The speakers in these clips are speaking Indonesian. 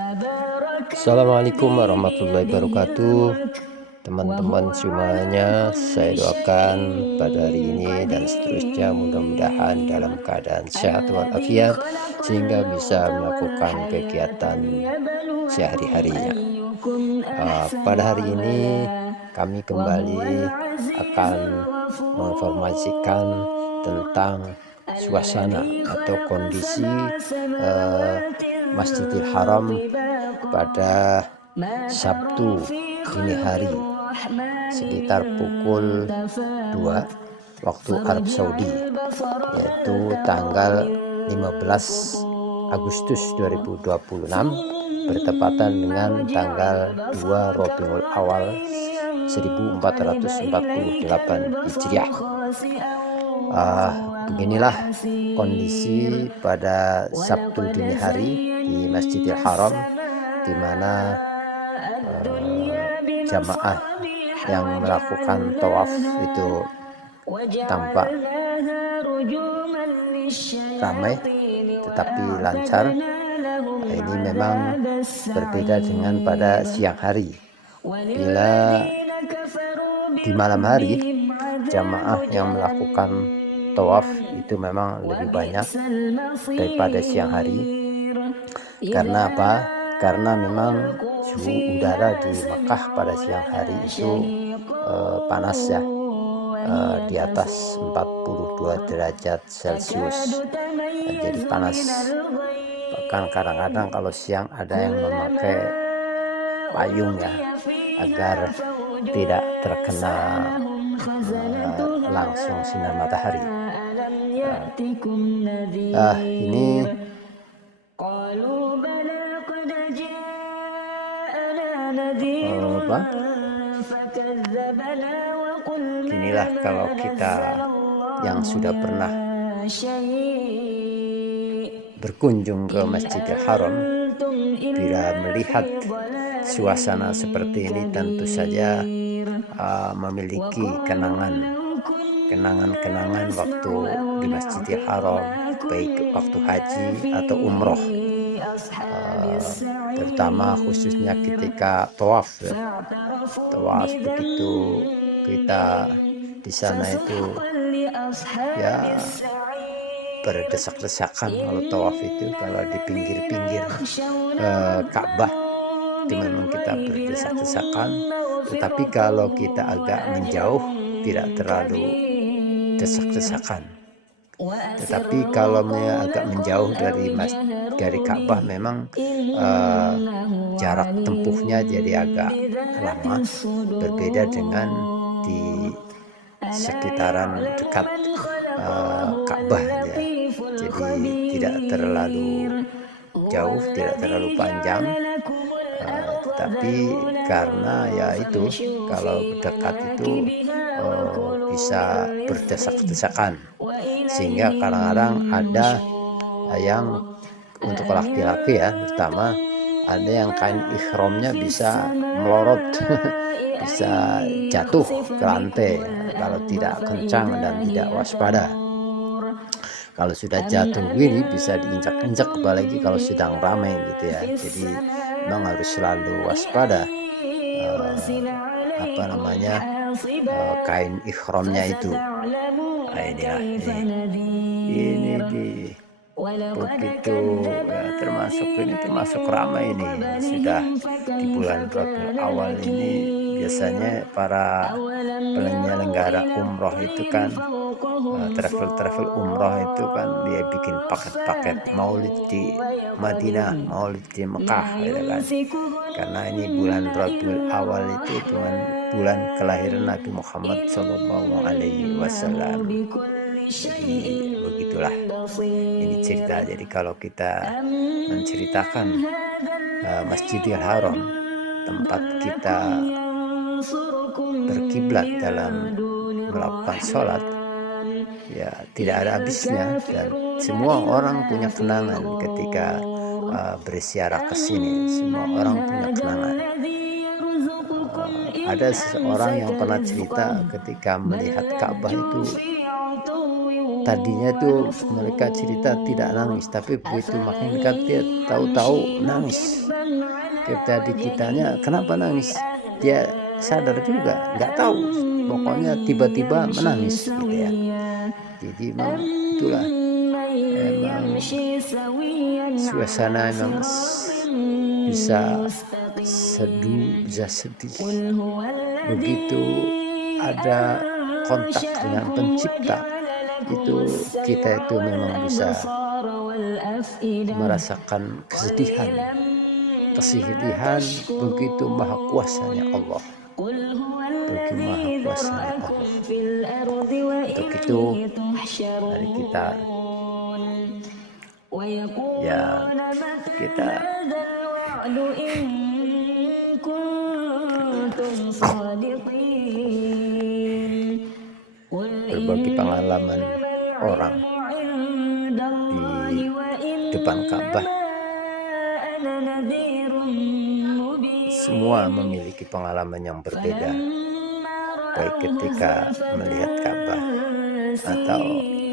Assalamualaikum warahmatullahi wabarakatuh. Teman-teman semuanya, saya doakan pada hari ini dan seterusnya mudah-mudahan dalam keadaan sehat walafiat sehingga bisa melakukan kegiatan sehari-harinya. Pada hari ini kami kembali akan menginformasikan tentang suasana atau kondisi Masjidil Haram pada Sabtu dini hari sekitar pukul 2 waktu Arab Saudi, yaitu tanggal 15 Agustus 2026 bertepatan dengan tanggal 2 Rabiul Awal 1448 Hijriah. Beginilah kondisi pada Sabtu dini hari di Masjidil Haram, di mana jamaah yang melakukan tawaf itu tampak ramai tetapi lancar. Ini memang berbeda dengan pada siang hari. Bila di malam hari jamaah yang melakukan tawaf itu memang lebih banyak daripada siang hari. Karena apa? Karena memang suhu udara di Mekah pada siang hari itu panas ya, di atas 42 derajat Celcius. Jadi panas. Bahkan kadang-kadang kalau siang ada yang memakai payung ya, agar tidak terkena langsung sinar matahari. Ini inilah kalau kita yang sudah pernah berkunjung ke Masjidil Haram, bila melihat suasana seperti ini tentu saja memiliki kenangan-kenangan waktu di Masjidil Haram, baik waktu haji atau umroh, terutama khususnya ketika tawaf ya. Tawaf begitu kita di sana itu ya berdesak-desakan. Kalau tawaf itu kalau di pinggir-pinggir Ka'bah itu memang kita berdesak-desakan, tetapi kalau kita agak menjauh tidak terlalu desak-desakan. Tetapi kalau agak menjauh dari Ka'bah memang jarak tempuhnya jadi agak lama, berbeda dengan di sekitaran dekat Ka'bah ya. Jadi tidak terlalu jauh, tidak terlalu panjang, tetapi karena ya itu kalau dekat itu bisa berdesak-desakan, sehingga kadang-kadang ada yang untuk laki-laki ya terutama, ada yang kain ihramnya bisa melorot bisa jatuh ke lantai kalau tidak kencang dan tidak waspada. Kalau sudah jatuh gini bisa diinjak-injak, apalagi kalau sedang ramai gitu ya. Jadi memang harus selalu waspada kain ihramnya itu. Ini begitu ya, termasuk ramai ini sudah di bulan Rabiul Awal ini. Biasanya para penyelenggara umroh itu kan travel umroh itu kan dia bikin paket-paket maulid di Madinah, maulid di Mekah gitu kan. Karena ini bulan Rabiul Awal itu bulan kelahiran Nabi Muhammad SAW. Jadi begitulah ini cerita. Jadi kalau kita menceritakan Masjidil Haram, tempat kita berkiblat dalam melakukan sholat, ya tidak ada habisnya, dan semua orang punya kenangan ketika berziarah ke sini. Semua orang punya kenangan. Ada seseorang yang pernah cerita ketika melihat Ka'bah itu tadinya tuh mereka cerita tidak nangis, tapi begitu makin dekat dia tahu-tahu nangis. Kita ditanya kenapa nangis, dia sadar juga nggak tahu, pokoknya tiba-tiba menangis gitu ya. Jadi memang itulah emang suasana memang bisa seduh, bisa sedih. Begitu ada kontak dengan pencipta, itu kita itu memang bisa merasakan kesedihan begitu maha kuasanya Allah, begitu maha kuasanya Allah. Untuk itu mari kita berbagi pengalaman orang di depan Ka'bah. Semua memiliki pengalaman yang berbeda, baik ketika melihat Ka'bah atau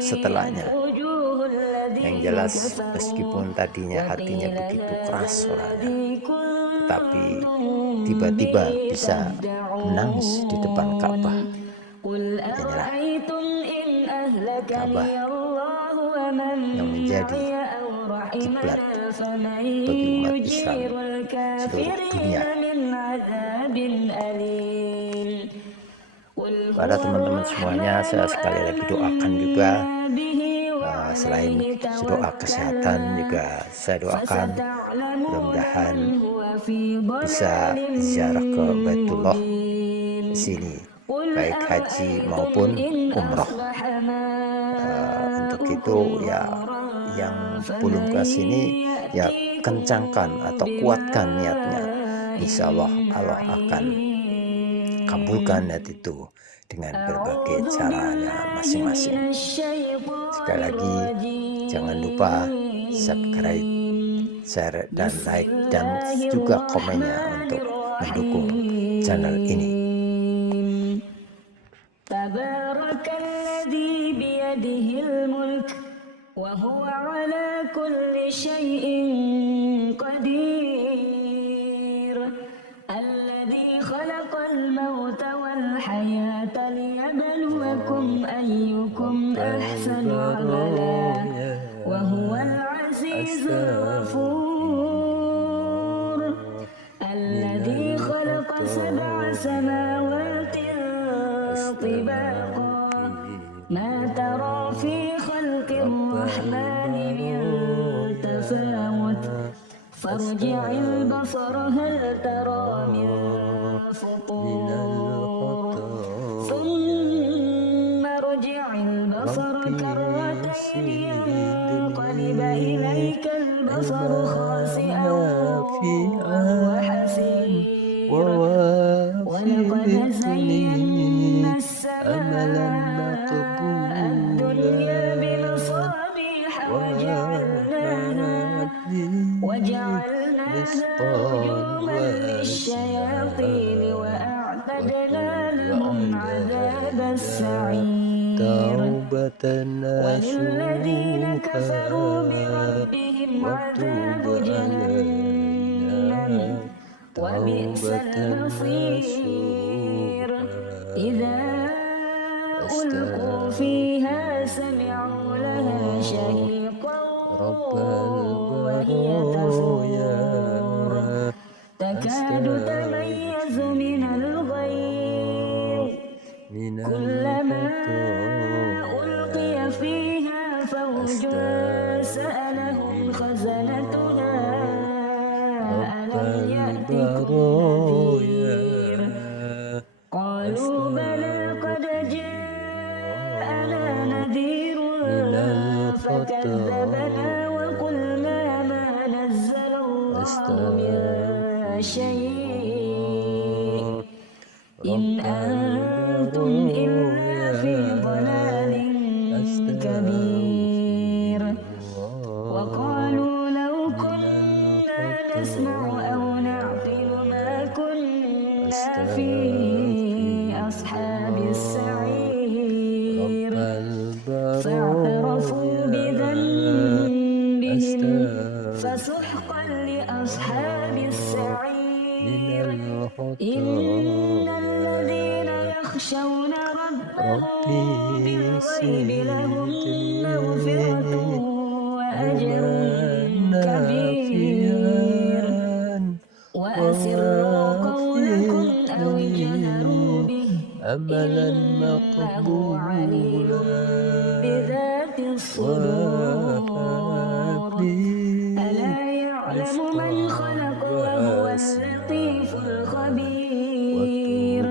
setelahnya. Yang jelas meskipun tadinya hatinya begitu keras orangnya, tetapi tiba-tiba bisa menangis di depan Ka'bah. Inilah Ka'bah yang menjadi kiblat bagi umat Islam seluruh dunia. Pada teman-teman semuanya, saya sekali lagi doakan juga, selain doa kesehatan juga saya doakan mudah-mudahan bisa ziarah ke Baitullah di sini, baik haji maupun umroh. Untuk itu ya, yang belum ke sini ya kencangkan atau kuatkan niatnya. Insya Allah Allah akan kabulkan niat itu dengan berbagai caranya masing-masing. Sekali lagi jangan lupa subscribe, share dan like, dan juga komennya untuk mendukung channel ini. Tabarakalladzi biyadihil mulk wa huwa ala kulli syai'in qadir, alladzi khalaqal mauta wal hayata liyabluwakum ayyukum ahsanu amala wa huwal azizul ghafur, alladzi khalaqa sab'a samawati طباقا ما ترى في خلق الرحمن من تفاوت فارجع البصر هل ترى من فطور ثم ارجع البصر كرتين ينقلب إليك البصر خاسئا وهو حسير ولقد زينا السماء الدنيا بمصابيح وجعلناها رجوما للشياطين وأعتدنا لهم عذاب السعير. وللذين كفروا بربهم عذاب جهنم وبئس المصير. إذا ألقوا فيها سمعوا لها شهيقا وهي تفور تكاد تميز من الغيظ كلما ألقي فيها فوج سألهم خزنتها ألم يأتكم نذير قالوا بلى قد جاءنا نذير فكذبنا وقلنا ما نزل الله من شيء إن أنتم إلا في ضلال كبير وقالوا لو كنا نسمع أو نعقل ما كنا في أصحاب السعير فسحقا لأصحاب السعير إن الذين يخشون ربهم بالغيب لهم مغفرة وأجر كبير وأسروا قولكم أو اجهروا به إنه عليم بذات الصدور ألا يعلم من خلق وهو اللطيف الخبير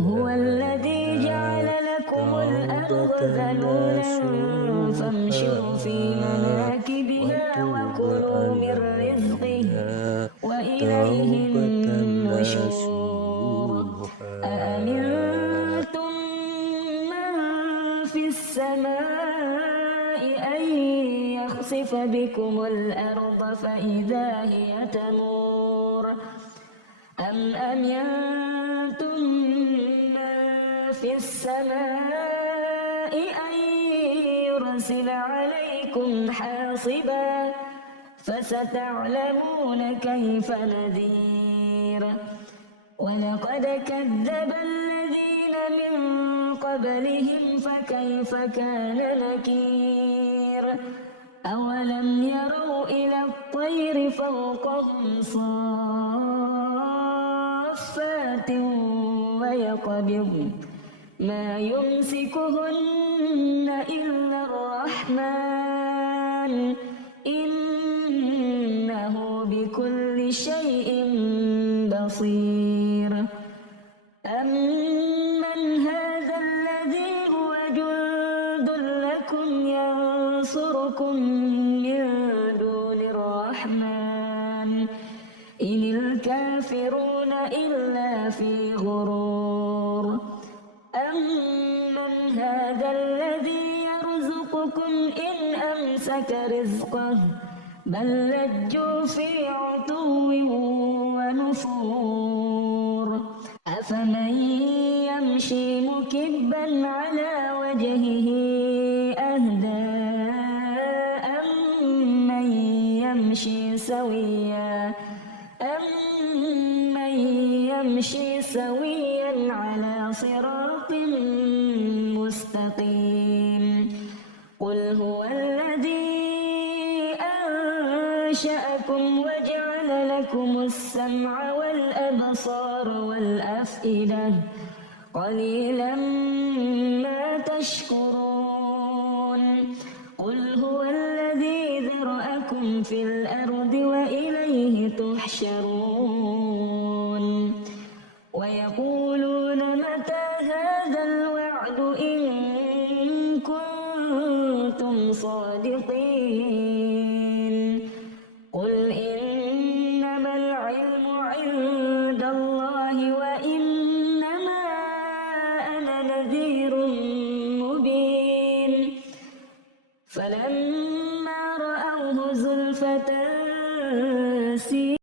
هو الذي جعل لكم الأرض ذلولا فامشوا في مناكبها وكلوا من رزقه وإليه النشور أأمنتم من في السماء أن يخسف بكم الأرض فإذا هي تمور أم أمنتم من في السماء أن يرسل عليكم حاصبا فستعلمون كيف نذير ولقد كذب الذين من قبلهم فكيف كان نكير أولم يروا إلى الطير فوقهم صافات ويقبضن ما يمسكهن إلا الرحمن إنه بكل شيء بصير أمن هذا الذي هو جند لكم ينصركم من دون الرحمن إن الكافرون إلا في غرور أمن هذا الذي يرزقكم إن أمسك رزقه بل لجوا في عتو ونفور أفمن يمشي مكبا على وجهه أهدى أمن يمشي سويا على صراط مستقيم قل هو الذي أنشأكم وجعل لكم السمع والأبصار والأفئدة قليلا ما تشكرون قل هو الذي ذرأكم في الأرض وإليه تحشرون ويقولون متى هذا الوعد إن كنتم صادقين قل إنما العلم عند الله وإنما أنا نذير مبين فلما